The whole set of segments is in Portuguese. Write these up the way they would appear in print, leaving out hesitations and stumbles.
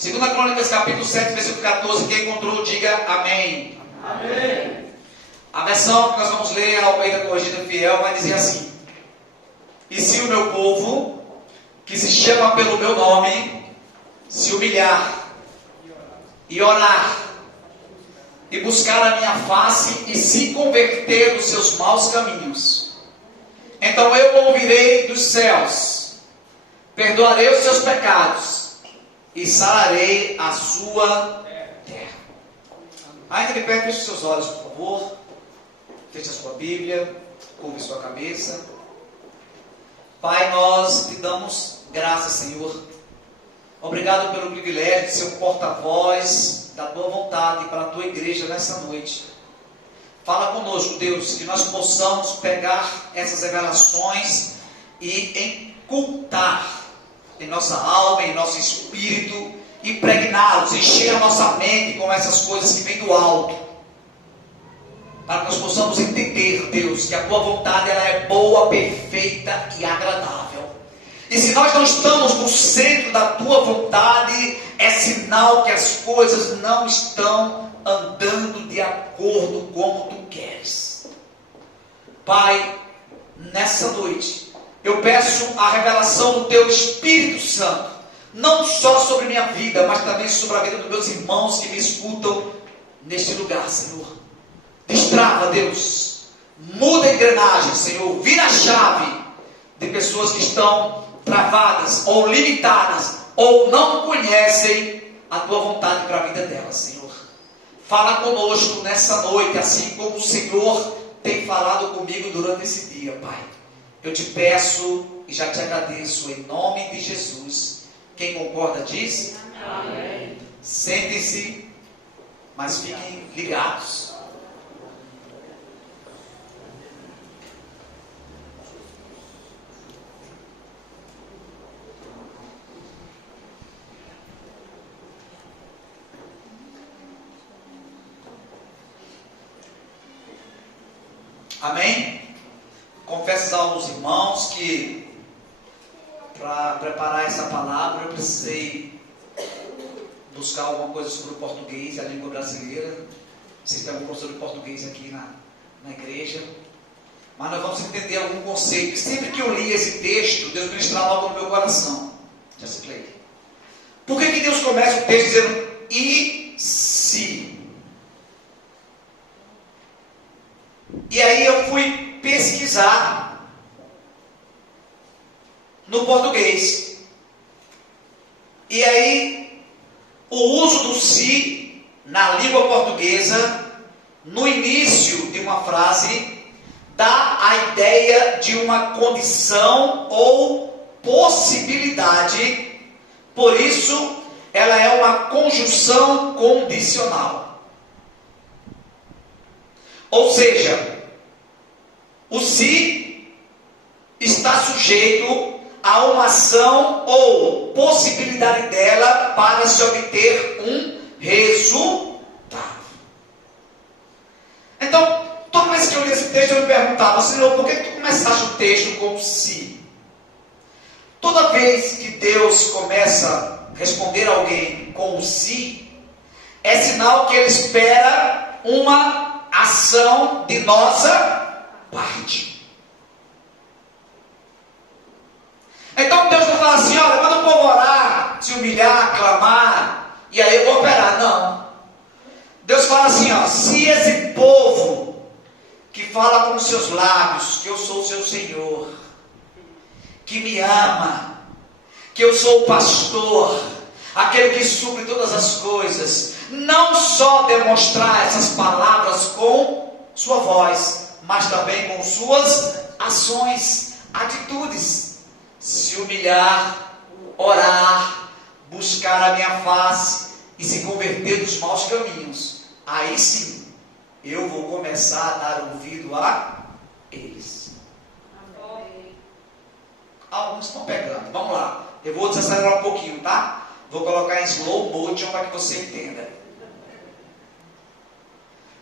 Segunda Crônicas, capítulo 7, versículo 14. Quem encontrou, diga amém. Amém. A versão que nós vamos ler, a Almeida Corrigida Fiel, vai dizer assim: e se o meu povo, que se chama pelo meu nome, se humilhar e orar e buscar a minha face e se converter dos seus maus caminhos, então eu ouvirei dos céus, perdoarei os seus pecados e sararei a sua terra. Ainda de pé, feche os seus olhos, por favor. Feche a sua Bíblia, curve sua cabeça. Pai, nós te damos graças, Senhor. Obrigado pelo privilégio de ser um porta-voz da tua vontade para a tua igreja nessa noite. Fala conosco, Deus, que nós possamos pegar essas revelações e incultar em nossa alma, em nosso espírito, impregná-los, encher a nossa mente com essas coisas que vêm do alto, para que nós possamos entender, Deus, que a tua vontade ela é boa, perfeita e agradável. E se nós não estamos no centro da tua vontade, é sinal que as coisas não estão andando de acordo como tu queres. Pai, nessa noite, eu peço a revelação do teu Espírito Santo, não só sobre minha vida, mas também sobre a vida dos meus irmãos que me escutam neste lugar, Senhor. Destrava, Deus, muda a engrenagem, Senhor, vira a chave de pessoas que estão travadas ou limitadas ou não conhecem a tua vontade para a vida delas, Senhor. Fala conosco nessa noite, assim como o Senhor tem falado comigo durante esse dia, Pai. Eu te peço e já te agradeço em nome de Jesus. Quem concorda diz? Amém. Sentem-se, mas fiquem ligados. Amém? Confesso aos irmãos que para preparar essa palavra eu precisei buscar alguma coisa sobre o português, a língua brasileira. Vocês têm algum professor de português aqui na igreja, mas nós vamos entender algum conceito. Sempre que eu li esse texto, Deus ministrava algo no meu coração. Já se expliquei. Por que Deus começa o texto dizendo e se? E aí eu fui pesquisar no português. E aí o uso do se na língua portuguesa, no início de uma frase, dá a ideia de uma condição ou possibilidade. Por isso, ela é uma conjunção condicional. Ou seja, o se está sujeito a uma ação ou possibilidade dela para se obter um resultado. Então, toda vez que eu li esse texto, eu me perguntava: Senhor, por que tu começaste o texto com se? Toda vez que Deus começa a responder a alguém com o se, é sinal que Ele espera uma ação de nossa parte. Então Deus não fala assim: olha, quando o povo orar, se humilhar, clamar, e aí eu vou operar. Não. Deus fala assim: ó, se esse povo que fala com os seus lábios que eu sou o seu Senhor, que me ama, que eu sou o pastor, aquele que supre todas as coisas, não só demonstrar essas palavras com sua voz, mas também com suas ações, atitudes. Se humilhar, orar, buscar a minha face e se converter dos maus caminhos, aí sim, eu vou começar a dar ouvido a eles. Alguns estão pegando, vamos lá. Eu vou desacelerar um pouquinho, tá? Vou colocar em slow motion para que você entenda.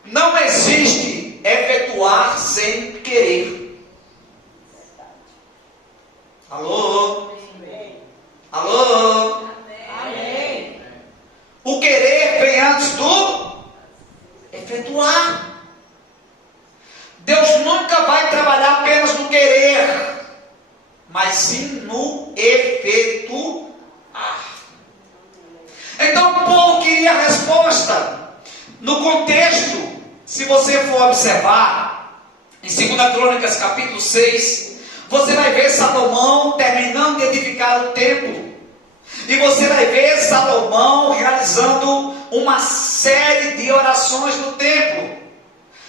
Não existe efetuar sem querer. Alô? Alô? Amém. No contexto, se você for observar, em 2 Crônicas capítulo 6, você vai ver Salomão terminando de edificar o templo. E você vai ver Salomão realizando uma série de orações no templo.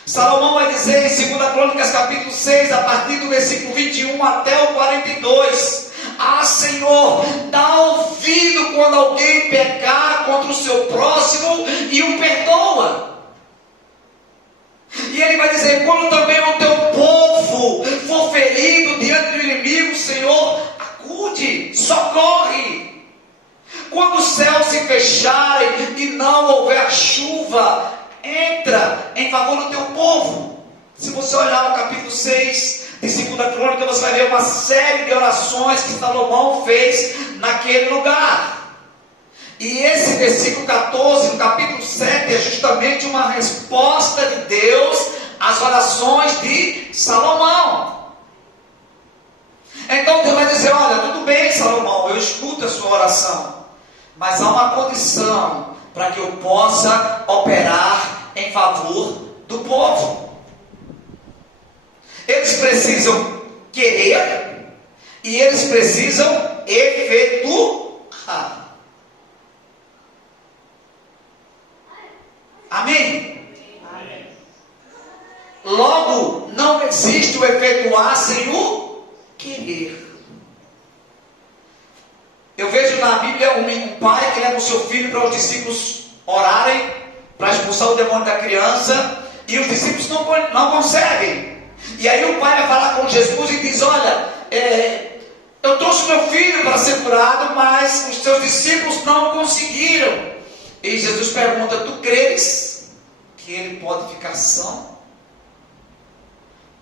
Salomão vai dizer em 2 Crônicas capítulo 6, a partir do versículo 21 até o 42: Ah, Senhor, dá ouvido quando alguém pecar contra o seu próximo e o perdoa. E ele vai dizer: quando também o teu povo for ferido diante do inimigo, Senhor, acude, socorre. Quando os céus se fecharem e não houver chuva, entra em favor do teu povo. Se você olhar o capítulo 6 de 2 Crônica, você vai ver uma série de orações que Salomão fez naquele lugar. E esse versículo 14, no capítulo 7, é justamente uma resposta de Deus às orações de Salomão. Então Deus vai dizer: olha, tudo bem, Salomão, eu escuto a sua oração, mas há uma condição para que eu possa operar em favor do povo. Eles precisam querer e eles precisam efetuar. Amém? Amém. Logo, não existe o efetuar sem o querer. Eu vejo na Bíblia um pai que leva o seu filho para os discípulos orarem para expulsar o demônio da criança, e os discípulos não conseguem. E aí o pai vai falar com Jesus e diz: olha, eu trouxe meu filho para ser curado, mas os seus discípulos não conseguiram. E Jesus pergunta: tu creres que ele pode ficar são?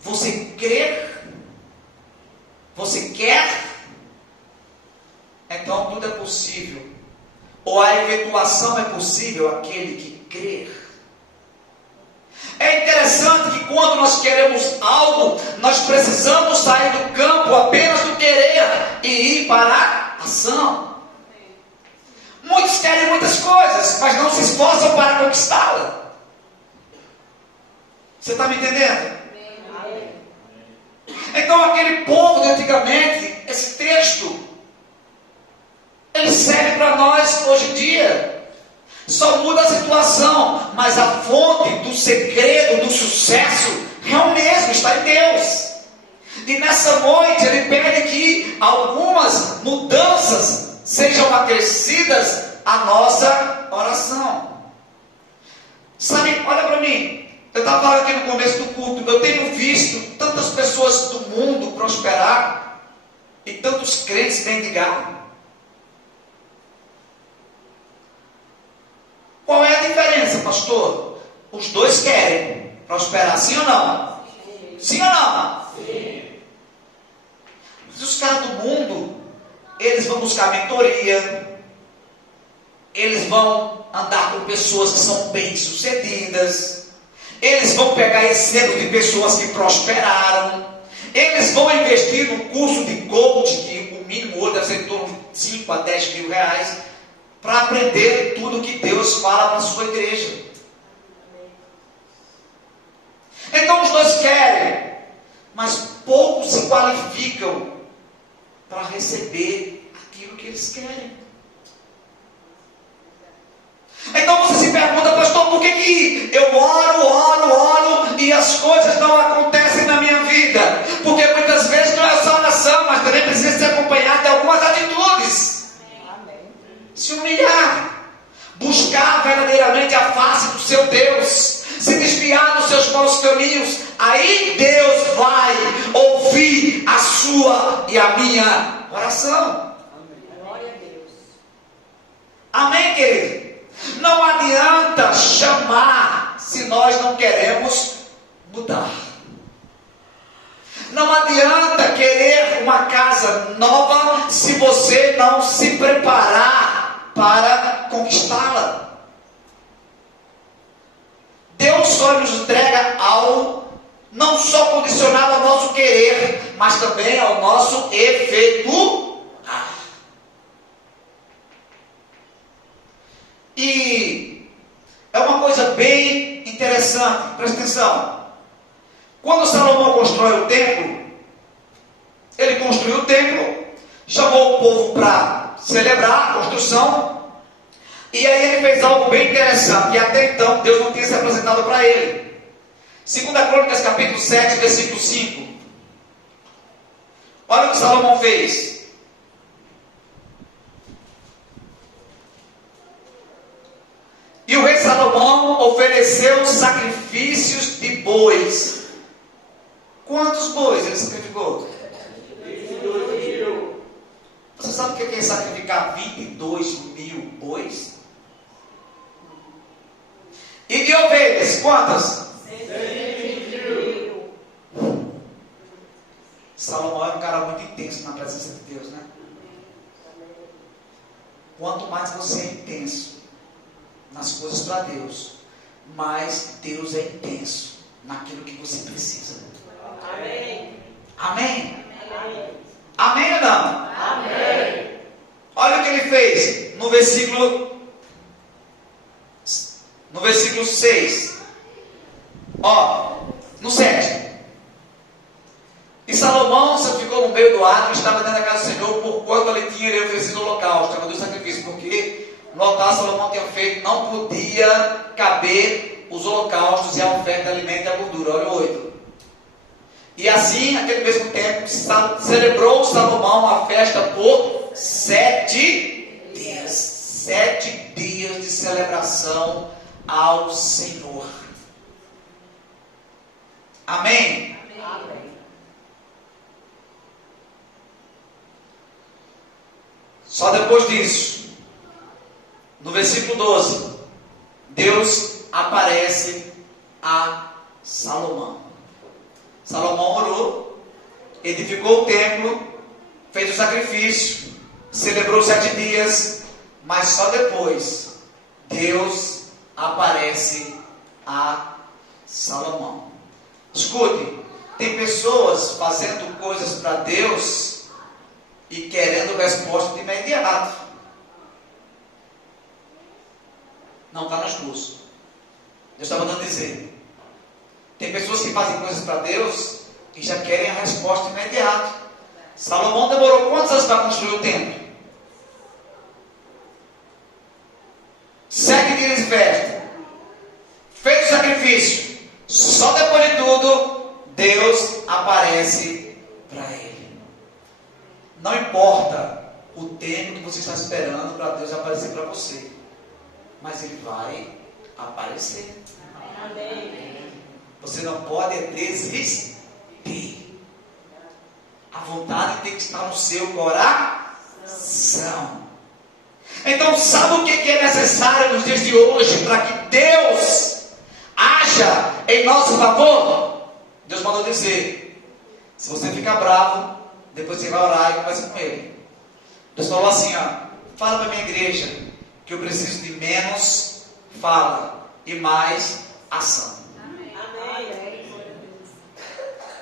Você crê? Você quer? Então tudo é possível. Ou a efetuação é possível àquele que crer. É interessante que quando nós queremos algo, nós precisamos sair do campo apenas do querer e ir para a ação. Muitos querem muitas coisas, mas não se esforçam para conquistá-la. Você está me entendendo? Então aquele povo de antigamente, esse texto, ele serve para nós hoje em dia. Só muda a situação, mas a fonte do segredo, do sucesso, é o mesmo, está em Deus. E nessa noite ele pede que algumas mudanças sejam acrescidas à nossa oração. Sabe, olha para mim, eu estava falando aqui no começo do culto, eu tenho visto tantas pessoas do mundo prosperar e tantos crentes mendigar. Qual é a diferença, pastor? Os dois querem prosperar, sim ou não? Sim ou não? Sim. Mas os caras do mundo, eles vão buscar mentoria, eles vão andar com pessoas que são bem-sucedidas, eles vão pegar exemplos de pessoas que prosperaram, eles vão investir no curso de coaching, que o mínimo hoje deve ser em torno de 5 a 10 mil reais, para aprender tudo que Deus fala para a sua igreja. Então os dois querem, mas poucos se qualificam para receber aquilo que eles querem. Então você se pergunta: pastor, por que eu oro e as coisas não acontecem na minha vida? Porque muitas vezes não é só oração, mas também precisa ser acompanhado de algumas atitudes. Se humilhar, buscar verdadeiramente a face do seu Deus, se desviar dos seus maus caminhos, aí Deus vai ouvir a sua e a minha oração. Glória a Deus. Amém, querido? Não adianta chamar se nós não queremos mudar. Não adianta querer uma casa nova se você não se preparar para conquistá-la. Deus só nos entrega algo não só condicionado ao nosso querer, mas também ao nosso efetuar. E é uma coisa bem interessante, presta atenção. Quando Salomão constrói o templo, ele construiu o templo, chamou o povo para celebrar a construção, e aí ele fez algo bem interessante, que até então Deus não tinha se apresentado para ele. 2 Crônicas capítulo 7, versículo 5. Olha o que Salomão fez. E o rei Salomão ofereceu sacrifícios de bois. Quantos bois ele sacrificou? 22.000. Você sabe o que é sacrificar 22 mil bois? E de ovelhas, quantas? 120.000. Salomão é um cara muito intenso na presença de Deus, né? Quanto mais você é intenso nas coisas para Deus, mais Deus é intenso naquilo que você precisa. Amém. Amém? Amém. Amém ou não? Amém. Olha o que ele fez no versículo 6. No 7. E Salomão se ficou no meio do átrio, estava dentro da casa do Senhor, porquanto ele tinha oferecido o holocausto, estava do sacrifício, porque no altar Salomão tinha feito, não podia caber os holocaustos e a oferta de alimento e a gordura. Olha o 8. E assim, naquele mesmo tempo, celebrou Salomão a festa por 7 dias. 7 dias de celebração ao Senhor. Amém? Amém. Só depois disso, no versículo 12, Deus aparece a Salomão. Salomão orou, edificou o templo, fez o sacrifício, celebrou 7 dias, mas só depois Deus aparece a Salomão. Escute, tem pessoas fazendo coisas para Deus e querendo resposta de imediato. Não está no esboço. Deus está mandando dizer. Tem pessoas que fazem coisas para Deus e já querem a resposta imediata. Salomão demorou quantos anos para construir o templo? 7 dias de festa. Fez o sacrifício. Só depois de tudo, Deus aparece para ele. Não importa o tempo que você está esperando para Deus aparecer para você, mas Ele vai aparecer. Amém. Você não pode desistir. A vontade tem que estar no seu coração. Então, sabe o que é necessário nos dias de hoje para que Deus haja em nosso favor? Deus mandou dizer: se você ficar bravo, depois você vai orar e conversa com Ele. Deus falou assim: fala para a minha igreja que eu preciso de menos fala e mais ação. Amém.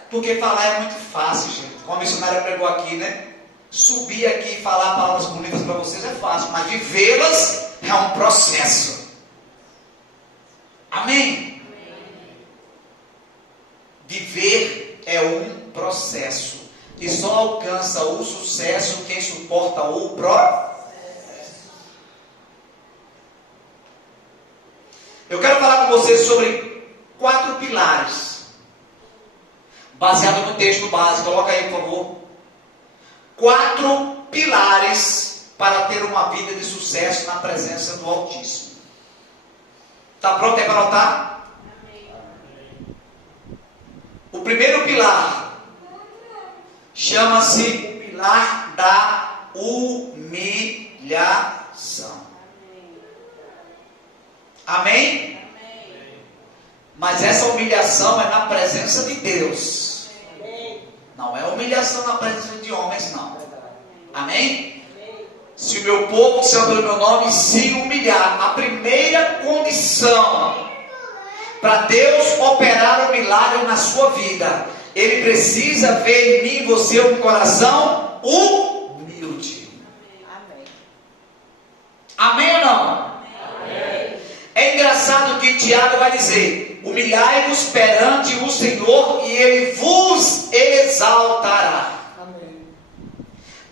Porque falar é muito fácil, gente. Como a missionária pregou aqui, né? Subir aqui e falar palavras bonitas para vocês é fácil, mas vivê-las é um processo. Amém? Viver é um processo. E só alcança o sucesso quem suporta o processo. Eu quero falar com vocês sobre 4 pilares. Baseado no texto básico. Coloca aí, por favor. 4 pilares para ter uma vida de sucesso na presença do Altíssimo. Está pronto aí para anotar? O primeiro pilar chama-se o pilar da humilhação. Amém? Mas essa humilhação é na presença de Deus. Não é humilhação na presença de homens, não. Amém? Se o meu povo, que se chama pelo meu nome, se humilhar, a primeira condição para Deus operar um milagre na sua vida, Ele precisa ver em mim e você um coração humilde. Amém ou não? Amém. É engraçado que Tiago vai dizer: humilhai-vos perante o Senhor e Ele vos exaltará. Amém.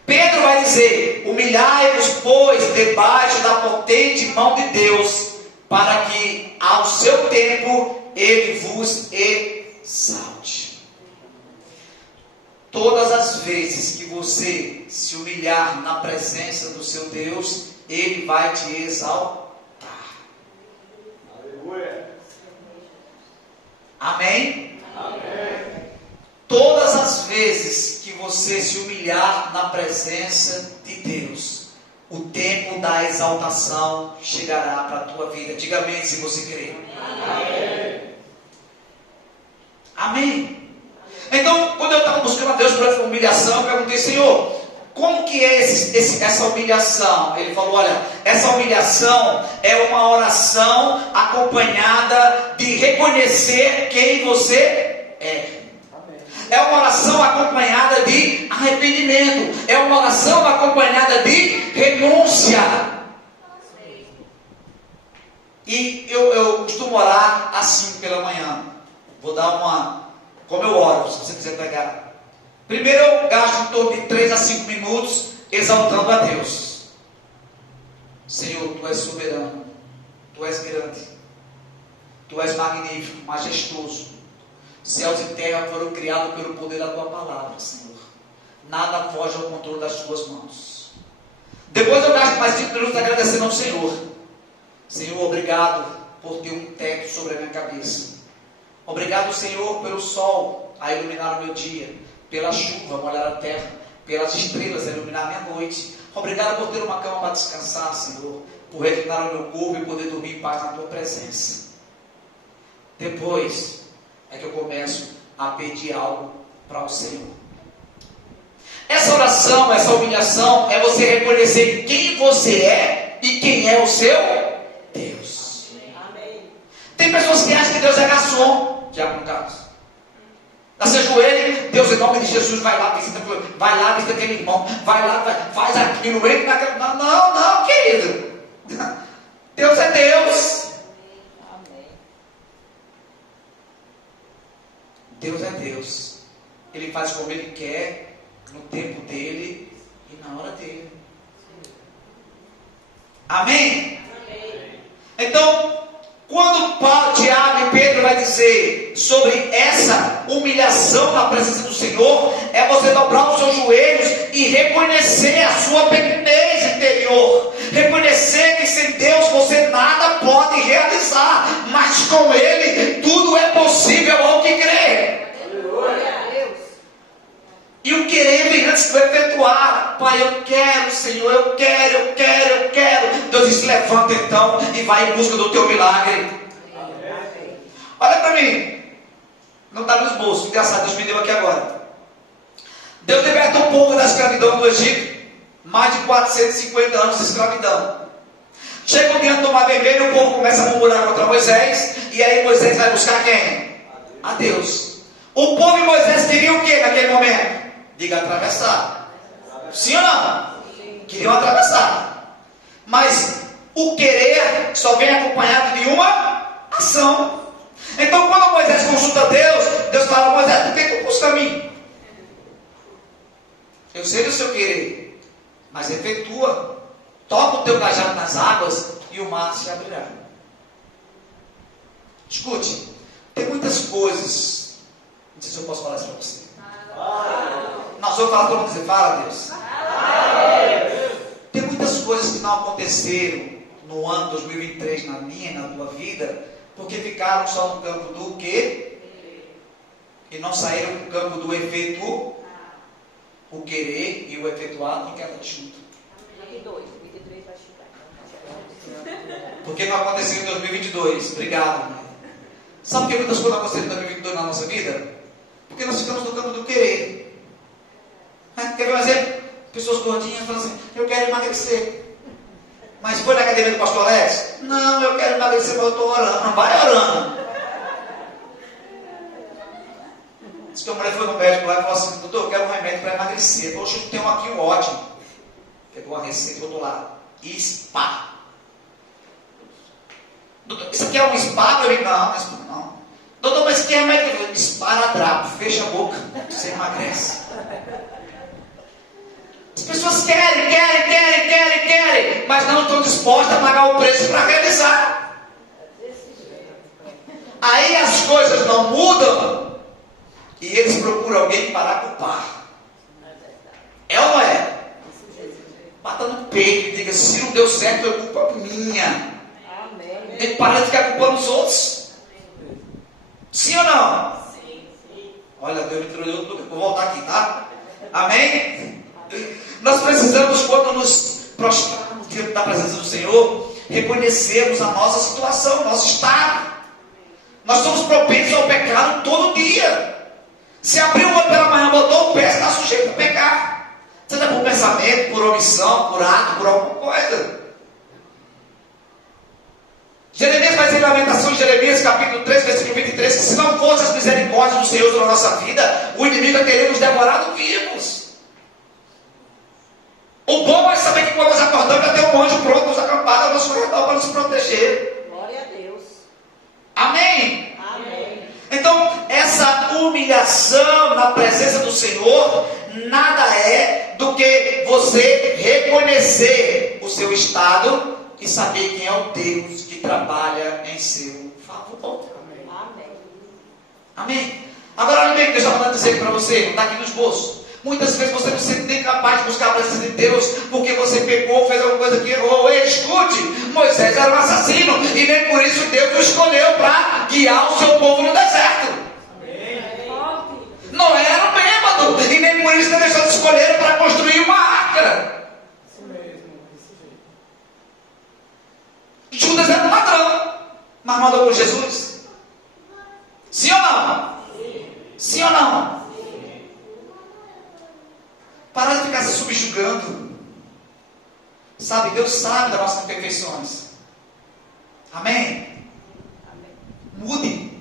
Pedro vai dizer: humilhai-vos, pois, debaixo da potente mão de Deus, para que ao seu tempo Ele vos exalte. Todas as vezes que você se humilhar na presença do seu Deus, Ele vai te exaltar. Aleluia. Amém? Amém. Todas as vezes que você se humilhar na presença de Deus, o tempo da exaltação chegará para a tua vida. Diga amém se você crer. Amém. Amém. Então, quando eu estava buscando a Deus por essa humilhação, eu perguntei: Senhor, como que é essa humilhação? Ele falou: olha, essa humilhação é uma oração acompanhada de reconhecer quem você é. É uma oração acompanhada de arrependimento. É uma oração acompanhada de renúncia. E eu costumo orar assim pela manhã. Vou dar uma... Como eu oro, se você quiser pegar. Primeiro eu gasto em torno de 3 a 5 minutos exaltando a Deus. Senhor, Tu és soberano. Tu és grande. Tu és magnífico, majestoso. Céus e terra foram criados pelo poder da Tua palavra, Senhor. Nada foge ao controle das Tuas mãos. Depois eu gasto mais 5 minutos agradecendo ao Senhor. Senhor, obrigado por ter um teto sobre a minha cabeça. Obrigado, Senhor, pelo sol a iluminar o meu dia, pela chuva a molhar a terra, pelas estrelas a iluminar a minha noite. Obrigado por ter uma cama para descansar, Senhor, por reclinar o meu corpo e poder dormir em paz na Tua presença. Depois é que eu começo a pedir algo para o Senhor. Essa oração, essa humilhação é você reconhecer quem você é e quem é o seu Deus. Amém. Tem pessoas que acham que Deus é garçom, Diácono Carlos. Se ajoelha, Deus, em nome de Jesus, vai lá, visita aquele irmão, vai lá, faz aquilo, entra naquela... Não, querido. Deus é Deus. Amém. Deus é Deus. Ele faz como Ele quer, no tempo dEle e na hora dEle. Amém? Amém. Então, quando Paulo, Tiago e Pedro vai dizer sobre essa humilhação na presença do Senhor, é você dobrar os seus joelhos e reconhecer a sua pequenez interior. Reconhecer que sem Deus você nada pode realizar, mas com Ele tudo é possível ao que crê. Glória a Deus. E o querer vem antes do efetuar. Pai, eu quero, Senhor, eu quero. Deus diz: levanta então e vai em busca do teu milagre. Amém. Olha para mim. Não está no esboço. Engraçado, Deus me deu aqui agora. Deus liberta o povo da escravidão do Egito. Mais de 450 anos de escravidão. Chega diante do Mar Vermelho, o povo começa a murmurar contra Moisés. E aí Moisés vai buscar quem? A Deus. O povo e Moisés queriam o que naquele momento? Diga, atravessar. Sim ou não? Queriam atravessar. Mas o querer só vem acompanhado de uma ação. Então quando Moisés consulta Deus, Deus fala: Moisés, por que tu busca a mim? Eu sei do seu querer, mas efetua. Toca o teu cajado nas águas e o mar se abrirá. Escute, tem muitas coisas. Não sei se eu posso falar isso para você. Não, se eu falar, todo mundo dizer: fala, Deus. Tem muitas coisas que não aconteceram no ano 2023 na minha e na tua vida, porque ficaram só no campo do quê? E não saíram do campo do efeito. O querer e o efetuar tem que andar junto. 22, 23 vai chegar. Porque não aconteceu em 2022. Obrigado, mãe. Sabe por que muitas coisas não aconteceram em 2022 na nossa vida? Porque nós ficamos no campo do querer. Quer ver um exemplo? Pessoas gordinhas falam assim: eu quero emagrecer. Mas foi na academia do pastor Alex? Não, eu quero emagrecer, mas eu estou orando. Vai orando. Diz que a mulher foi no médico lá e falou assim: doutor, eu quero um remédio para emagrecer. Poxa, eu tenho aqui um ótimo. Pegou uma receita e botou lá: spa. Doutor, isso aqui é um spa? Eu falei: não, não é spa, não. Doutor, mas quem é médico? Esparadrapo, fecha a boca, você emagrece. As pessoas querem, mas não estão dispostas a pagar o preço para realizar. Aí as coisas não mudam e eles procuram alguém para culpar. É ou não é? Bata no peito e diga: se não deu certo, é culpa minha. Tem que parar de ficar culpando os outros. Sim ou não? Sim. Olha, Deus me trouxe. Vou voltar aqui, tá? Amém? Nós precisamos, quando nos prostrarmos diante da presença do Senhor, reconhecermos a nossa situação, o nosso estado. Nós somos propensos ao pecado todo dia. Se abriu o olho pela manhã, botou o pé, está sujeito a pecar. Seja por pensamento, por omissão, por ato, por alguma coisa. Jeremias vai dizer em Lamentações, Jeremias capítulo 3, versículo 23, que se não fossem as misericórdias do Senhor sobre a nossa vida, o inimigo teria nos devorado vivos. O bom é saber que quando nós acordamos, já tem um anjo pronto nos acampados ao nosso redor para nos proteger. Glória a Deus. Amém? Amém. Então, essa humilhação na presença do Senhor, nada é do que você reconhecer o seu estado e saber quem é o Deus que trabalha em seu favor. Amém. Amém? Agora, olha bem o que Deus está mandando dizer para você, não está aqui no esboço. Muitas vezes você não se sente nem capaz de buscar a presença de Deus porque você pecou, fez alguma coisa que errou. Ei, escute, Moisés era um assassino e nem por isso Deus o escolheu para guiar o seu povo no deserto. Noé era um bêbado e nem por isso ele deixou de escolher para construir uma arca. Judas era um ladrão, mas mandou por Jesus. Sim ou não? Sim ou não? Parar de ficar se subjugando. Sabe, Deus sabe das nossas imperfeições. Amém? Mude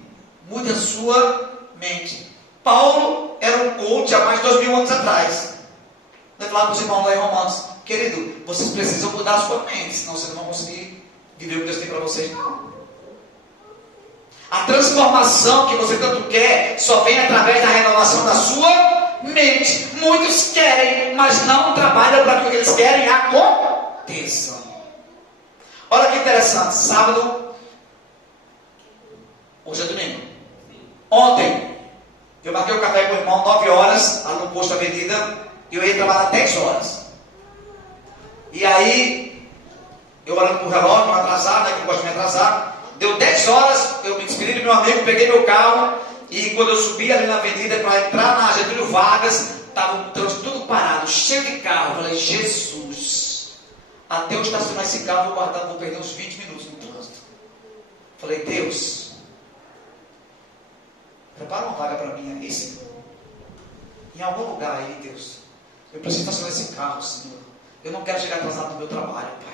a sua mente. Paulo era um coach há mais de 2000 anos atrás. Vai falar para os irmãos lá em Romanos: querido, vocês precisam mudar a sua mente, senão vocês não vão conseguir viver o que Deus tem para vocês, não. A transformação que você tanto quer só vem através da renovação da sua mente. Muitos querem, mas não trabalham para que o que eles querem aconteça. Olha que interessante. Sábado, hoje é domingo. Ontem, eu marquei o café com o irmão 9 horas, lá no posto Avenida, e eu ia trabalhar 10 horas. E aí, eu olhando para o relógio, não atrasado, né, que eu gosto de me atrasar. Deu 10 horas, eu me despedi do meu amigo, peguei meu carro, e quando eu subi ali na avenida para entrar na Getúlio Vargas, estava o trânsito tudo parado, cheio de carro. Eu falei: Jesus, até eu estacionar esse carro, vou perder uns 20 minutos no trânsito. Falei: Deus, prepara uma vaga para mim aí, Senhor. Em algum lugar aí, Deus. Eu preciso estacionar esse carro, Senhor. Eu não quero chegar atrasado no meu trabalho, Pai.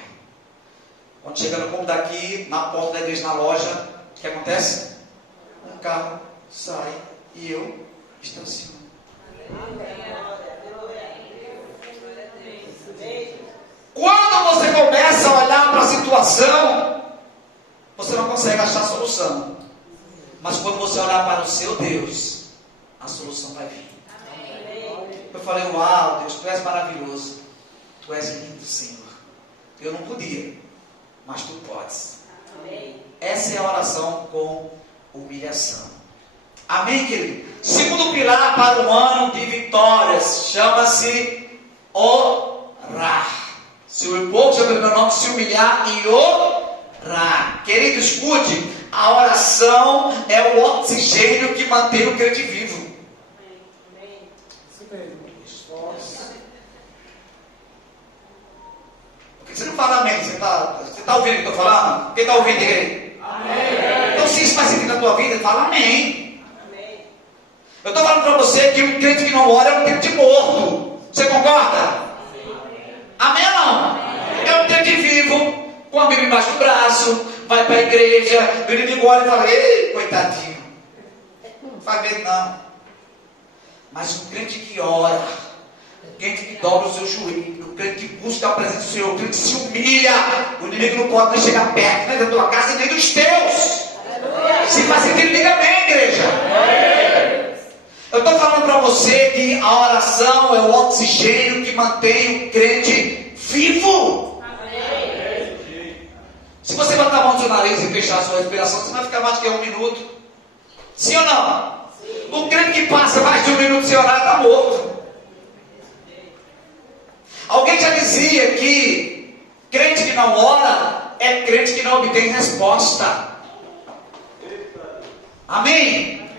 Quando chega no ponto daqui, na porta da igreja, na loja, o que acontece? Um carro sai e eu estaciono. Quando você começa a olhar para a situação, você não consegue achar a solução. Mas quando você olhar para o seu Deus, a solução vai vir. Eu falei: uau, Deus, Tu és maravilhoso. Tu és lindo, Senhor. Eu não podia, mas Tu podes. Essa é a oração com humilhação. Amém, querido? Segundo pilar para um ano de vitórias, chama-se orar. Se o povo chama o meu nome, se humilhar e orar. Querido, escute, a oração é o oxigênio que mantém o crente vivo. Isso mesmo. Por que você não fala amém? Você está ouvindo o que eu estou falando? Quem está ouvindo aí? Amém. Então, se isso faz sentido na tua vida, fala amém. Eu estou falando para você que um crente que não ora é um crente morto. Você concorda? Amém ou não? É um crente vivo, com a Bíblia embaixo do braço, vai para a igreja, o inimigo olha e fala: ei, coitadinho, não faz medo não. Mas um crente que ora, um crente que dobra o seu joelho, um crente que busca a presença do Senhor, um crente que se humilha, o inimigo não pode nem chegar perto, nem da tua casa, nem dos teus. Se faz sentido, diga amém, igreja? Eu estou falando para você que a oração é o oxigênio que mantém o crente vivo. Se você botar a mão no seu nariz e fechar a sua respiração, você vai ficar mais que 1 minuto. Sim ou não? O crente que passa mais de 1 minuto sem orar está morto. Alguém já dizia que crente que não ora é crente que não obtém resposta. Amém?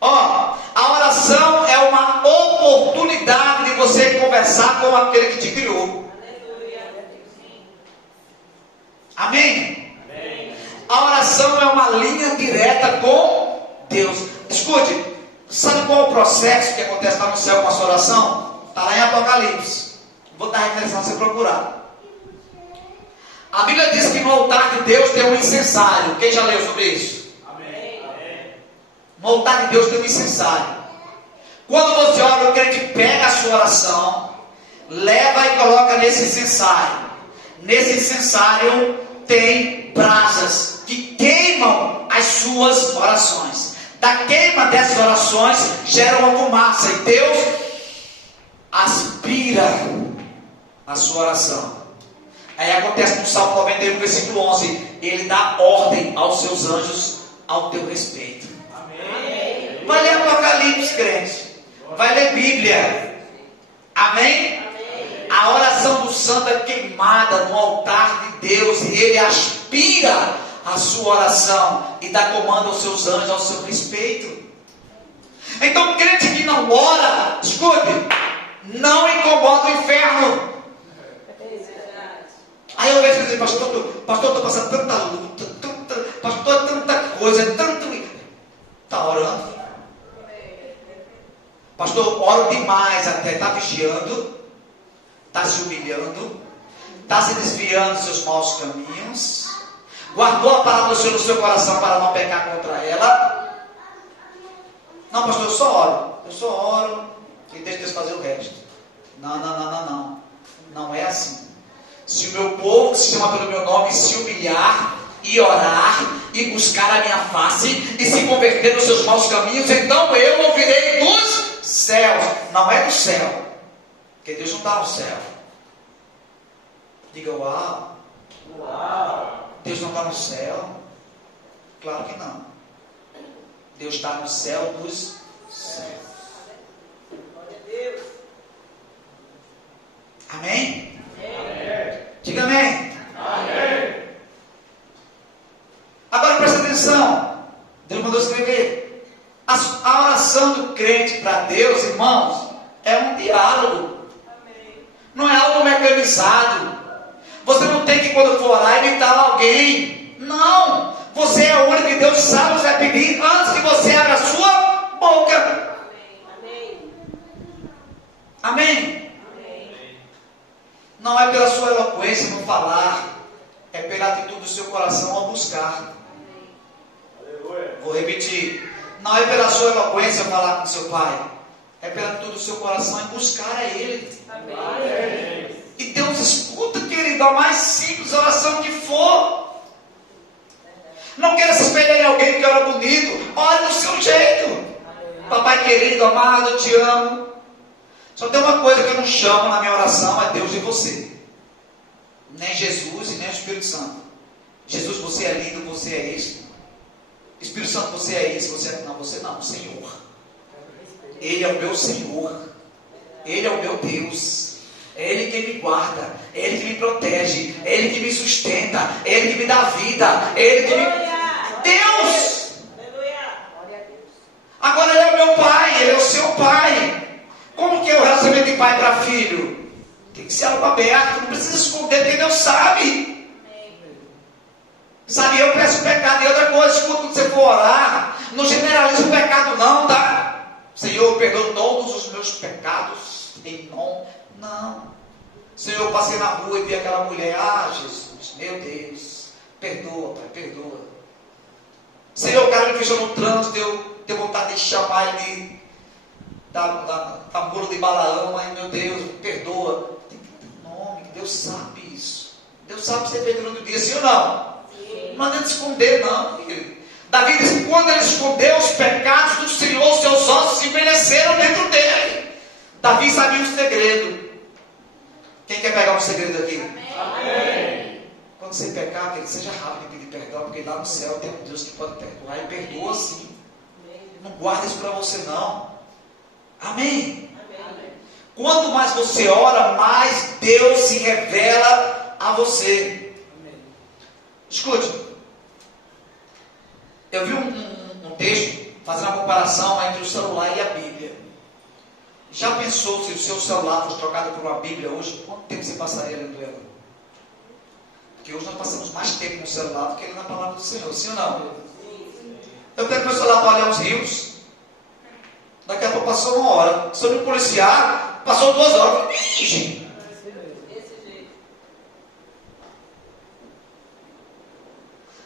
Ó, a oração é uma oportunidade de você conversar com aquele que te criou. Amém? A oração é uma linha direta com Deus. Escute, sabe qual é o processo que acontece lá no céu com a sua oração? Está lá em Apocalipse. Vou dar a referência para você procurar. A Bíblia diz que no altar de Deus tem um incensário. Quem já leu sobre isso? No altar de Deus tem um incensário. Quando você ora, o crente pega a sua oração, leva e coloca nesse incensário. Nesse incensário tem brasas que queimam as suas orações. Da queima dessas orações gera uma fumaça e Deus aspira a sua oração. Aí acontece no Salmo 91, versículo 11: Ele dá ordem aos seus anjos ao teu respeito. Amém. Vai ler Apocalipse, crente. Vai ler Bíblia. Amém? Amém? A oração do santo é queimada no altar de Deus e ele aspira a sua oração e dá comando aos seus anjos ao seu respeito. Então, crente que não ora, escute, não incomoda o inferno. Aí eu vejo dizer, pastor, estou passando tanta luta, pastor, tanta coisa, tanto. Está orando? Pastor, oro demais até, está vigiando, está se humilhando, está se desviando dos seus maus caminhos, guardou a palavra do Senhor no seu coração para não pecar contra ela. Não, pastor, eu só oro e deixa Deus fazer o resto. Não é assim. Se o meu povo, que se chama pelo meu nome, se humilhar e orar e buscar a minha face e se converter nos seus maus caminhos, então eu ouvirei dos céus. Não é do céu, porque Deus não está no céu. Diga uau. Deus não está no céu? Claro que não. Deus está no céu dos céus. Amém? Diga amém. Amém. Agora presta atenção. Deus mandou escrever. A oração do crente para Deus, irmãos, é um diálogo. Amém. Não é algo mecanizado. Você não tem que, quando for orar, imitar alguém. Não. Você é o único que Deus sabe você vai pedir antes que você abra a sua boca. Amém. Amém. Não é pela sua eloquência no falar, é pela atitude do seu coração ao buscar. Aleluia. Vou repetir. Não é pela sua eloquência falar com seu pai, é pela atitude do seu coração em buscar a Ele. Amém. E Deus escuta, querido, a mais simples oração que for. Não queira se espelhar em alguém que ora bonito, ore do seu jeito. Amém. Papai querido, amado, eu te amo. Só tem uma coisa que eu não chamo na minha oração, é Deus e você. Nem Jesus e nem o Espírito Santo. Jesus, você é lindo, você é isso. Espírito Santo, você é isso, você é... Não, você não, o Senhor. Ele é o meu Senhor. Ele é o meu Deus. É Ele quem me guarda. É Ele que me protege. É Ele que me sustenta. É Ele que me dá vida. É Ele que me... Deus! Agora Ele é o meu Pai. Ele é o seu Pai. Como que é o relacionamento de pai para filho? Tem que ser algo aberto, não precisa esconder, porque Deus sabe. Sabe, eu peço pecado. E outra coisa, escuta, quando você for orar, não generaliza o pecado não, tá? Senhor, eu perdoo todos os meus pecados em nome. Não. Senhor, eu passei na rua e vi aquela mulher. Ah, Jesus, meu Deus, perdoa, Pai, perdoa. Senhor, o cara me fechou no trânsito, eu tenho vontade de chamar ele da mula de Balaão, ai meu Deus, perdoa. Tem que ter nome, que Deus sabe isso. Deus sabe que você fez durante o dia, sim ou não? Sim. Não adianta esconder, não, filho. Davi diz que quando ele escondeu os pecados do Senhor, seus ossos envelheceram dentro dele. Davi sabia o segredo. Quem quer pegar um segredo aqui? Amém. Quando você pecar, que seja rápido em pedir perdão, porque lá no céu tem um Deus que pode perdoar e perdoa sim. Não guarda isso para você não. Amém? Quanto mais você ora, mais Deus se revela a você. Escute. Eu vi um texto fazendo uma comparação entre o celular e a Bíblia. Já pensou se o seu celular fosse trocado por uma Bíblia hoje? Quanto tempo você passaria lendo ela? Porque hoje nós passamos mais tempo no celular do que na palavra do Senhor, sim ou não? Eu pego meu celular para olhar os rios. Daqui a pouco passou uma hora. Se eu me policiar, passou 2 horas. Ixi.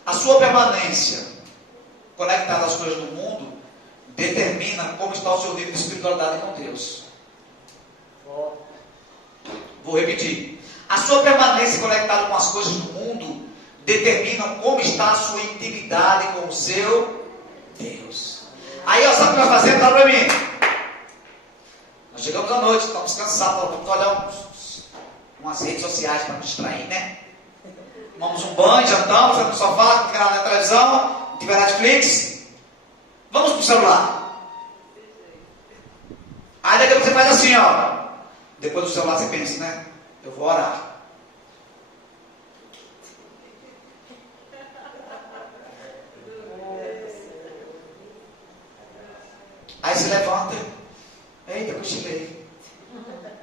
A sua permanência conectada às coisas do mundo determina como está o seu nível de espiritualidade com Deus. Vou repetir. A sua permanência conectada com as coisas do mundo determina como está a sua intimidade com o seu Deus. Aí, ó, sabe o que nós fazemos? Fala para mim. Nós chegamos à noite, estamos cansados, vamos olhar umas redes sociais para nos distrair, né? Tomamos um banho, jantamos, ficamos no sofá, ficamos na televisão, tiver Netflix. Vamos pro celular. Aí daqui a pouco você faz assim, ó. Depois do celular você pensa, né? Eu vou orar. Aí se levanta. Eita, cochilei.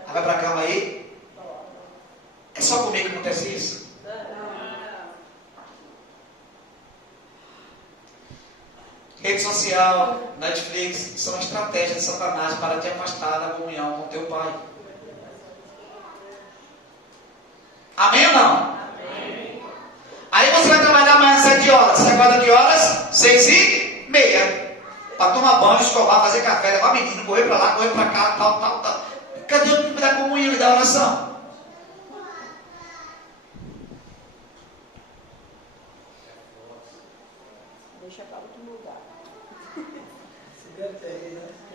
Aí vai pra cama aí. É só comigo que acontece isso? Rede social, Netflix, são estratégias de Satanás para te afastar da comunhão com teu Pai. Amém ou não? Amém. Aí você vai trabalhar amanhã 7 horas. Você acorda que horas? 6:30. Para tomar banho, escovar, fazer café, levar menino, correr para lá, correr para cá, tal. Cadê o tempo da comunhão e da oração? Deixa para outro lugar.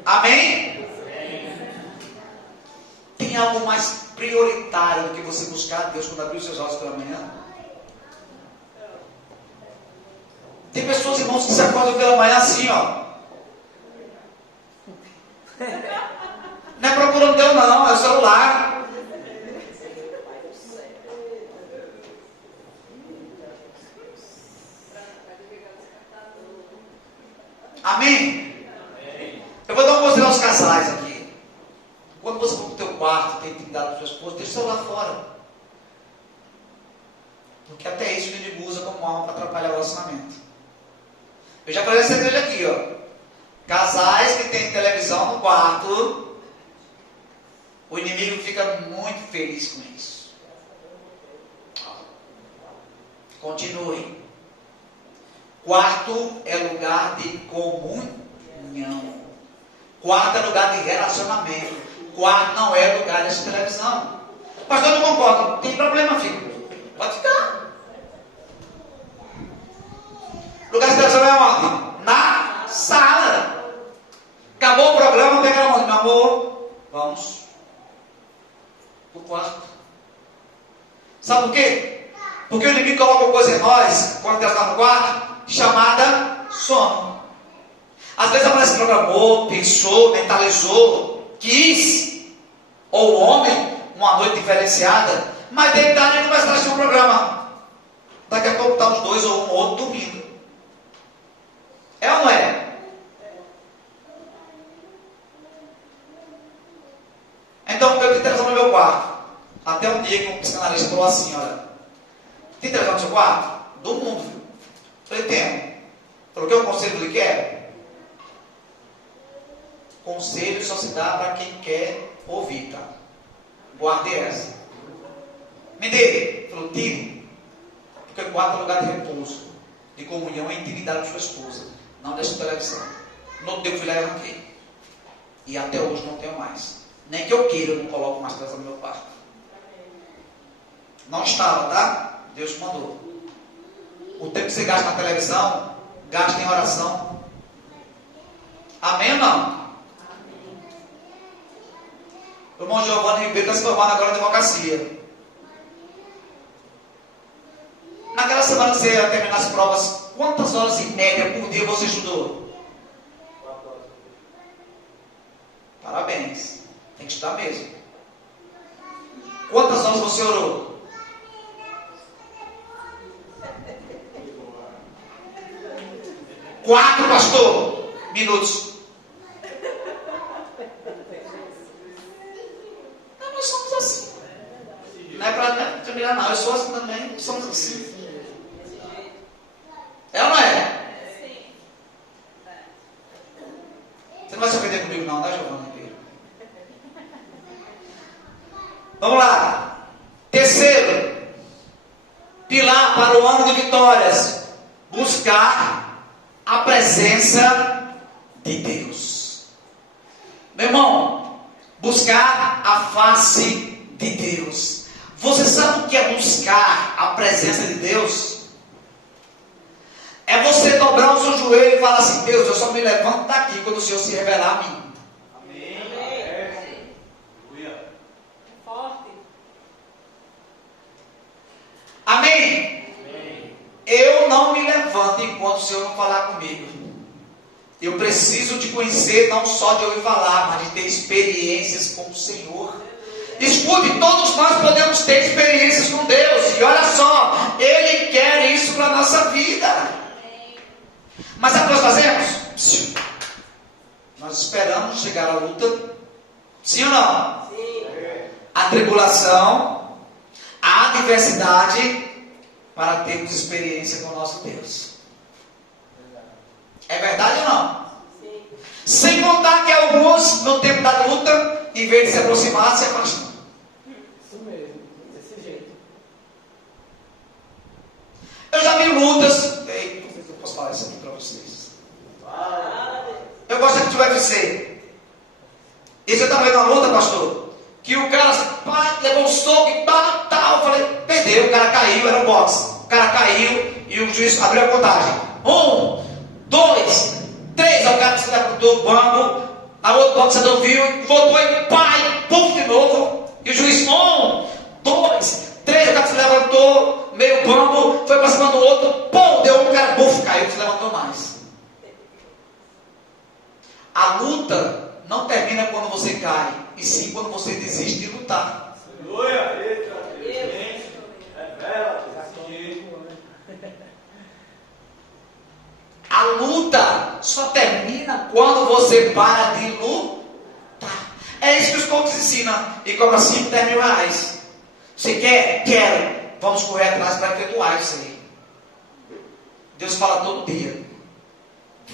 Amém? Tem algo mais prioritário do que você buscar Deus quando abrir os seus olhos pela manhã? Tem pessoas, irmãos, que se acordam pela manhã assim, ó. Não é procurando Deus não, é o celular. Amém? Eu vou dar um conselho aos casais aqui. Quando você for para o teu quarto, tem intimidade com sua esposa, deixa o celular fora. Porque até isso o inimigo usa como alma para atrapalhar o relacionamento. Eu já falei essa igreja aqui, ó. Casais que têm televisão no quarto, o inimigo fica muito feliz com isso. Continue. Quarto é lugar de comunhão. Quarto é lugar de relacionamento. Quarto não é lugar de televisão. Pastor, eu não concordo. Não tem problema, filho. Pode ficar. Lugar de televisão é onde? Na sala. Acabou o programa, pega na mão. Meu amor, vamos pro quarto. Sabe por quê? Porque o inimigo coloca uma coisa em nós, quando Deus está no quarto, chamada sono. Às vezes a mulher se programou, pensou, mentalizou, quis, ou o homem, uma noite diferenciada, mas dentro da noite começa a assistir um programa. Daqui a pouco está os dois ou um ou outro dormindo. É ou não é? Então eu tenho televisão no meu quarto. Até um dia que um psicanalista falou assim, olha, tem televisão no seu quarto? Do mundo, viu? Falei, tenho. Falou, quer um conselho que ele quer? Conselho só se dá para quem quer ouvir, tá? Guarde essa. Me dê. Falou, tire. Porque o quarto é lugar de repouso, de comunhão e intimidade com sua esposa. Não deixe televisão. No outro dia eu fui lá e arranquei. E até hoje não tenho mais. Nem que eu queira, eu não coloco mais televisão no meu quarto. Não estava, tá? Deus mandou. O tempo que você gasta na televisão gaste em oração. Amém ou não? O irmão Giovanni Ribeiro está se formando agora em advocacia. Naquela semana que você ia terminar as provas, quantas horas em média por dia você estudou? 4 horas. Parabéns. Tem que estudar mesmo. Quantas horas você orou? 4, pastor, minutos. Não, nós somos assim. Não é para terminar, não. Eu sou assim também. Somos assim. É ou não é? Você não vai se ofender comigo, não, né, Giovanna? Vamos lá. Terceiro pilar para o ano de vitórias: buscar a presença de Deus. Meu irmão, buscar a face de Deus. Você sabe o que é buscar a presença de Deus? É você dobrar o seu joelho e falar assim: Deus, eu só me levanto daqui quando o Senhor se revelar a mim. Amém. Aleluia. Forte. Amém? Eu não me levanto enquanto o Senhor não falar comigo. Eu preciso te conhecer, não só de ouvir falar, mas de ter experiências com o Senhor. Escute, todos nós podemos ter experiências com Deus. E olha só, Ele quer isso para a nossa vida. Mas sabe o que nós fazemos? Nós esperamos chegar à luta. Sim ou não? Sim. A tribulação, a adversidade, para termos experiência com o nosso Deus. É verdade ou não? Sim. Sem contar que alguns, no tempo da luta, em vez de se aproximar, se afastam. Isso mesmo, desse jeito. Eu já vi lutas. Ei, não sei se eu posso falar isso aqui para vocês. Eu gosto aqui de UFC. E você está vendo uma luta, pastor? Que o cara pá, levou um soco e pá, tal. Eu falei, perdeu, o cara caiu, era um boxe. O cara caiu e o juiz abriu a contagem. 1, 2, 3. Aí o cara se levantou, bambo. A outro boxeador viu e voltou e pá, e puf de novo. E o juiz, 1, 2, 3. O cara se levantou, meio bambo, foi para cima do outro, pum, deu um cara, buf, caiu, se levantou mais. A luta não termina quando você cai, e sim quando você desiste de lutar. Aleluia. Eita, Deus. Revela desse jeito. A luta só termina quando você para de lutar. É isso que os coaches ensinam e cobra 5, 10 mil reais. Você quer? Quero. Vamos correr atrás para efetuar isso aí. Deus fala todo dia: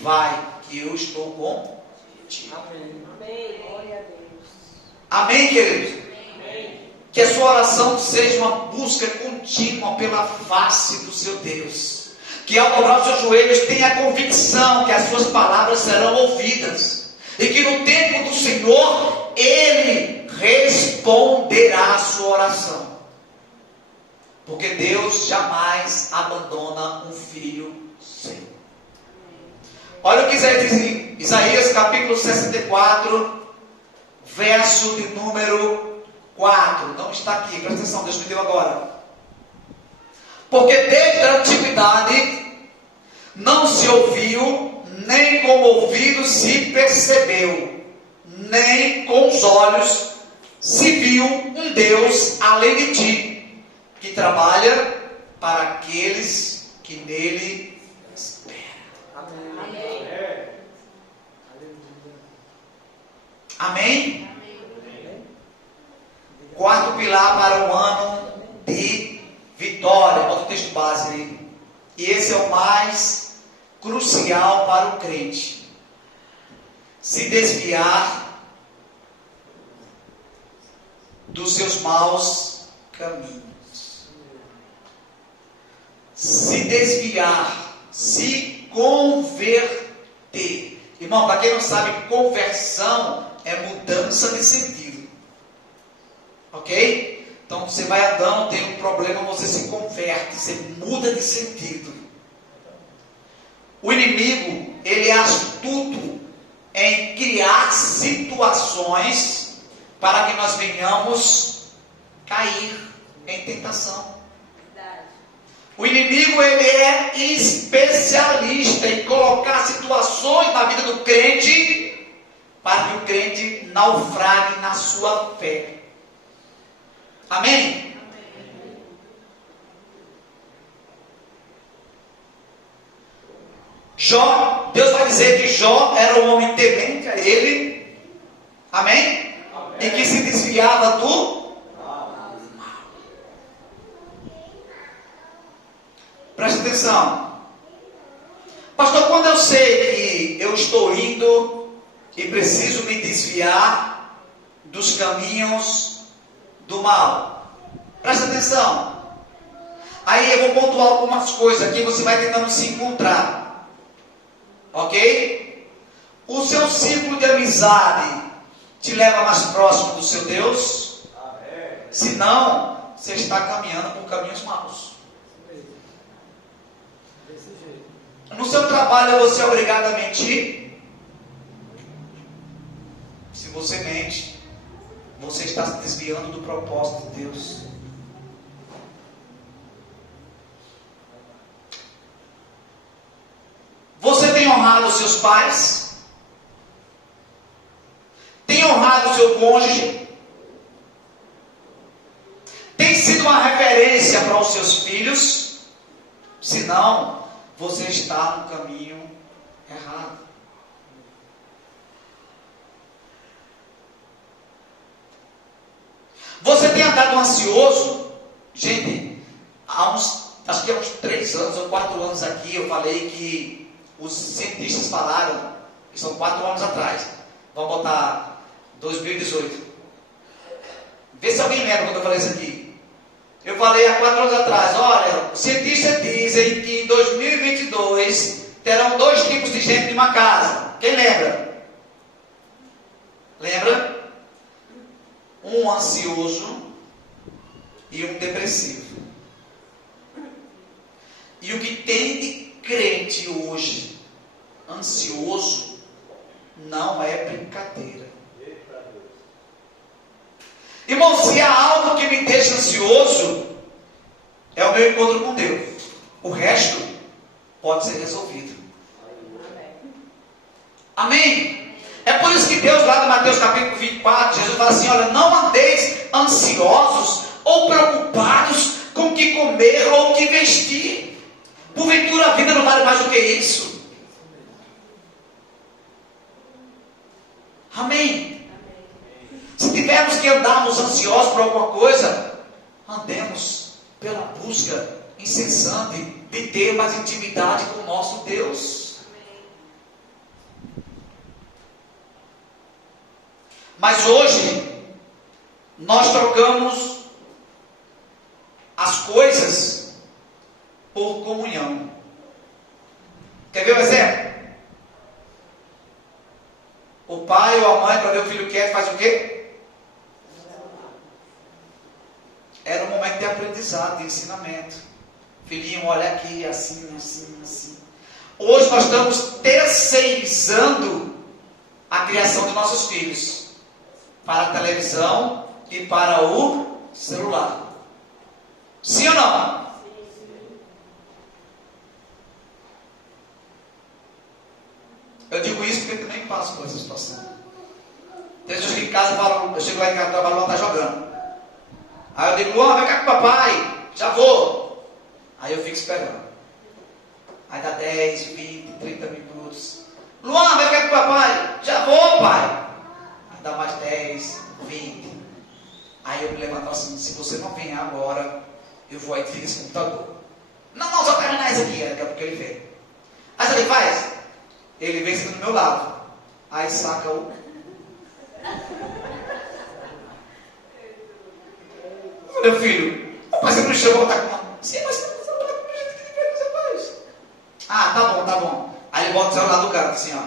vai, que eu estou contigo. Amém. Amém. Glória a Deus. Amém, queridos? Amém. Que a sua oração seja uma busca contínua pela face do seu Deus. Que ao dobrar os seus joelhos tenha a convicção que as suas palavras serão ouvidas. E que no tempo do Senhor, Ele responderá a sua oração. Porque Deus jamais abandona um filho seu. Olha o que Isaías diz em Isaías capítulo 64, verso de número 4. Não está aqui, presta atenção, Deus me deu agora. Porque desde a antiguidade não se ouviu, nem com o ouvido se percebeu, nem com os olhos se viu um Deus além de ti, que trabalha para aqueles que nele esperam. Amém. Amém. Amém? Amém. Quarto pilar para o ano de vitória. Bota o texto base aí. E esse é o mais crucial para o crente: se desviar dos seus maus caminhos. Se desviar, se converter. Irmão, para quem não sabe, conversão é mudança de sentido. Ok? Então você vai andando, tem um problema, você se converte, você muda de sentido. O inimigo, ele é astuto em criar situações para que nós venhamos cair em tentação. Verdade. O inimigo, ele é especialista em colocar situações na vida do crente para que o crente naufrague na sua fé. Amém? Jó, Deus vai dizer que Jó era um homem temente a ele. Amém? E que se desviava do mal. Presta atenção. Pastor, quando eu sei que eu estou indo e preciso me desviar dos caminhos do mal. Presta atenção. Aí eu vou pontuar algumas coisas aqui, você vai tentando se encontrar. Ok? O seu ciclo de amizade te leva mais próximo do seu Deus? Se não, você está caminhando por caminhos maus. Desse jeito. No seu trabalho você é obrigado a mentir? Se você mente, você está se desviando do propósito de Deus. Você tem honrado os seus pais? Tem honrado o seu cônjuge? Tem sido uma referência para os seus filhos? Se não, você está no caminho errado. Você tem andado ansioso? Gente, acho que há uns 3 anos ou 4 anos aqui, eu falei que os cientistas falaram, que são 4 anos atrás, vamos botar 2018. Vê se alguém lembra quando eu falei isso aqui. Eu falei há 4 anos atrás, olha, os cientistas dizem que em 2022 terão 2 tipos de gente em uma casa. Quem lembra? Lembra? Um ansioso e um depressivo. E o que tem de crente hoje, ansioso, não é brincadeira. Irmão, se há algo que me deixa ansioso, é o meu encontro com Deus. O resto pode ser resolvido. Amém? É por isso que Deus, lá no Mateus capítulo 24, Jesus fala assim, olha, não andeis ansiosos ou preocupados com o que comer ou o que vestir. Porventura a vida não vale mais do que isso. Amém? Se tivermos que andarmos ansiosos por alguma coisa, andemos pela busca incessante de ter mais intimidade com o nosso Deus. Mas hoje, nós trocamos as coisas por comunhão. Quer ver um exemplo? O pai ou a mãe, para ver o filho quieto, faz o quê? Era um momento de aprendizado, de ensinamento. Filhinho, olha aqui, assim, assim, assim. Hoje nós estamos terceirizando a criação de nossos filhos para a televisão e para o celular. Sim ou não? Eu digo isso porque eu também passo por essa situação. Tem gente que em casa fala, eu chego lá em casa, o Luan está jogando. Aí eu digo, Luan, vem cá com o papai, já vou. Aí eu fico esperando. Aí dá 10, 20, 30 minutos. Luan, vem cá com o papai, já vou, pai. Aí dá mais 10, 20. Aí eu me levanto assim, se você não vier agora, eu vou aí desligar esse computador. Não, só terminar isso aqui, daqui a pouco ele vem. Aí você faz? Ele vem sendo do meu lado. Aí saca o... Meu filho, mas você não chama botar com... Sim, mas você não precisa botar com o jeito que ele você faz. Ah, tá bom. Aí ele bota o celular do cara, assim, ó.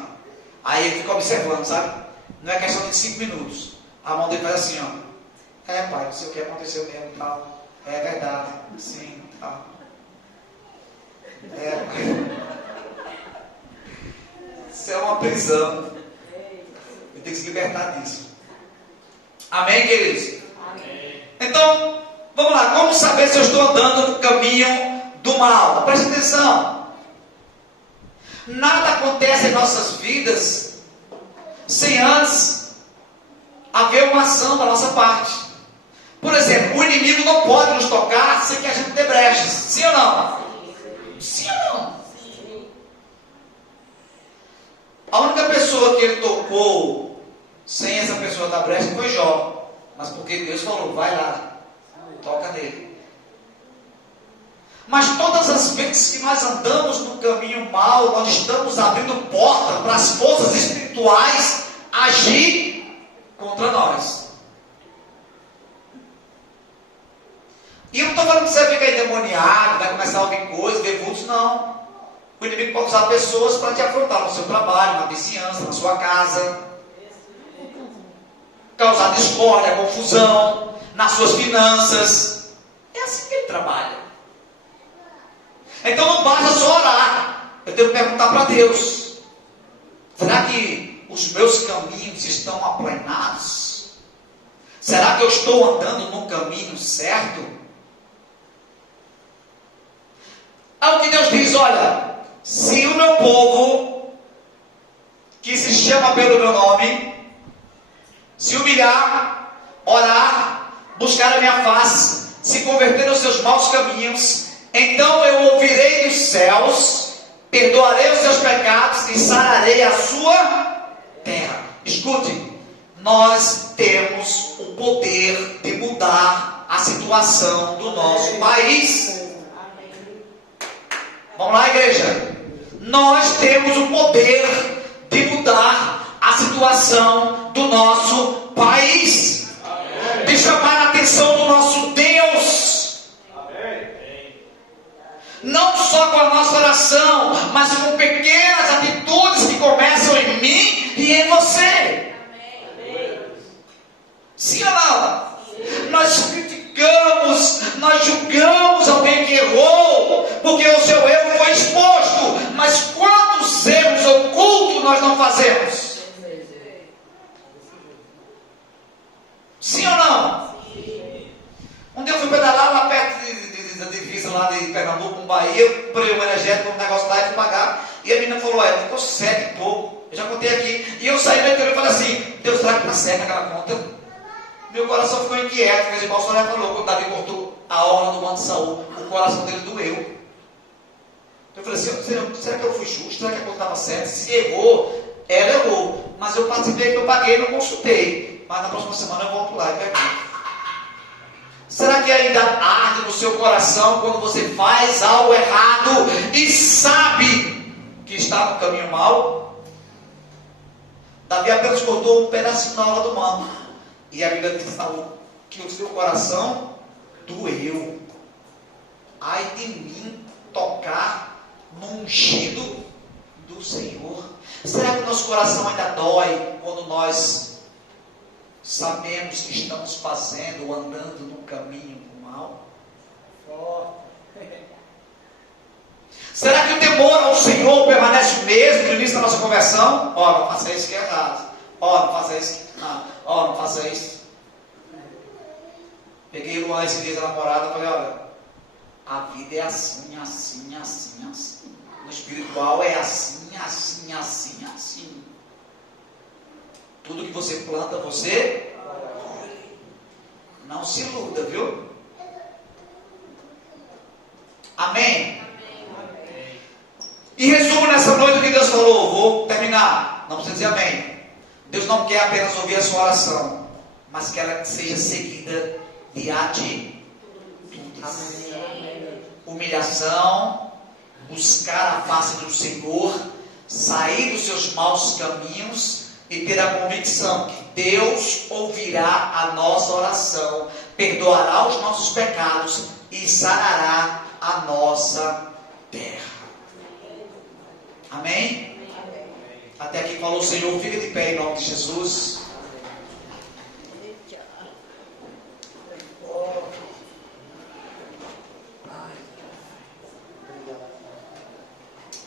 Aí ele fica observando, sabe? Não é questão de 5 minutos. A mão dele faz assim, ó. É, pai, não sei o que aconteceu mesmo e tal. É verdade, sim, tal. É, pai. prisão. Ele tem que se libertar disso. Amém, queridos? Amém. Então, vamos lá. Como saber se eu estou andando no caminho do mal? Preste atenção. Nada acontece em nossas vidas sem antes haver uma ação da nossa parte. Por exemplo, o inimigo não pode nos tocar sem que a gente dê brechas. Sim ou não? Sim ou não? A única pessoa que ele tocou sem essa pessoa dar brecha foi Jó. Mas porque Deus falou, vai lá, toca nele. Mas todas as vezes que nós andamos no caminho mal, nós estamos abrindo porta para as forças espirituais agir contra nós. E eu não estou falando que você vai ficar endemoniado, vai começar a ouvir coisas, ver vultos, não. O inimigo pode usar pessoas para te afrontar no seu trabalho, na vizinhança, na sua casa. Causar discórdia, confusão, nas suas finanças. É assim que ele trabalha. Então não basta só orar. Eu tenho que perguntar para Deus. Será que os meus caminhos estão aplainados? Será que eu estou andando no caminho certo? É o que Deus diz, olha, se o meu povo, que se chama pelo meu nome, se humilhar, orar, buscar a minha face, se converter nos seus maus caminhos, então eu ouvirei dos céus, perdoarei os seus pecados e sararei a sua terra. Escute, nós temos o poder de mudar a situação do nosso país. Vamos lá, igreja. Nós temos o poder de mudar a situação do nosso país. Amém. De chamar a atenção do nosso Deus. Amém. Não só com a nossa oração, mas com pequenas atitudes que começam em mim e em você. Amém. Sim ou não? Sim. Nós criticamos, nós julgamos alguém que errou, porque o seu erro foi exposto. Mas quantos erros ocultos nós não fazemos? Sim ou não? Sim. Um dia eu fui pedalar lá perto da divisa lá de Pernambuco com Bahia, eu comprei um energético, um negócio lá e fui pagar. E a menina falou, ficou 7 e pouco. Eu já contei aqui. E eu saí do interior e falei assim, Deus, será que está certo aquela conta? Meu coração ficou inquieto, porque igual o senhor já falou, quando Davi cortou a orla do manto de Saul, o coração dele doeu. Eu falei assim, será que eu fui justo? Será que a conta estava certa? Se errou, ela errou. Mas eu participei que eu paguei e não consultei. Mas na próxima semana eu volto lá e pergunto. Será que ainda arde no seu coração quando você faz algo errado e sabe que está no caminho mau? Davi apenas cortou um pedacinho da orla do manto. E a Bíblia diz que o seu coração doeu. Ai de mim tocar no ungido do Senhor. Será que o nosso coração ainda dói quando nós sabemos que estamos fazendo ou andando no caminho do mal? Será que o temor ao Senhor permanece o mesmo no início da nossa conversão? Não faça isso que é errado. Não faça isso que não faça isso. Peguei o Luan esse dia da namorada e falei, olha, a vida é assim, assim, assim, assim. No espiritual é assim, assim, assim, assim. Tudo que você planta, você colhe. Não se iluda, viu? Amém? Amém. E resumo nessa noite o que Deus falou. Vou terminar. Não precisa dizer amém. Deus não quer apenas ouvir a sua oração, mas que ela seja seguida de atitudes. Humilhação, buscar a face do Senhor, sair dos seus maus caminhos e ter a convicção que Deus ouvirá a nossa oração, perdoará os nossos pecados e sarará a nossa terra. Amém? Até aqui falou o Senhor, fica de pé em nome de Jesus.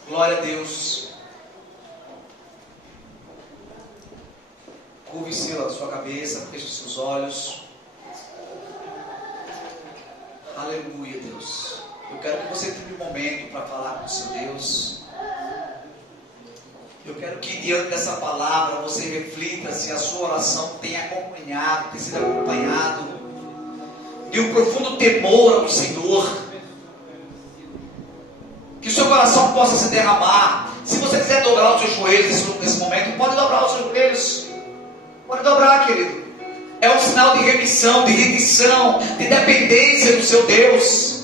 Glória a Deus. Curve a sua cabeça, feche os seus olhos. Aleluia, Deus. Eu quero que você tenha um momento para falar com o seu Deus. Eu quero que diante dessa palavra você reflita se a sua oração tem acompanhado, tem sido acompanhado de um profundo temor ao Senhor. Que o seu coração possa se derramar. Se você quiser dobrar os seus joelhos nesse momento, pode dobrar os seus joelhos. Pode dobrar, querido. É um sinal de remissão, de rendição, de dependência do seu Deus.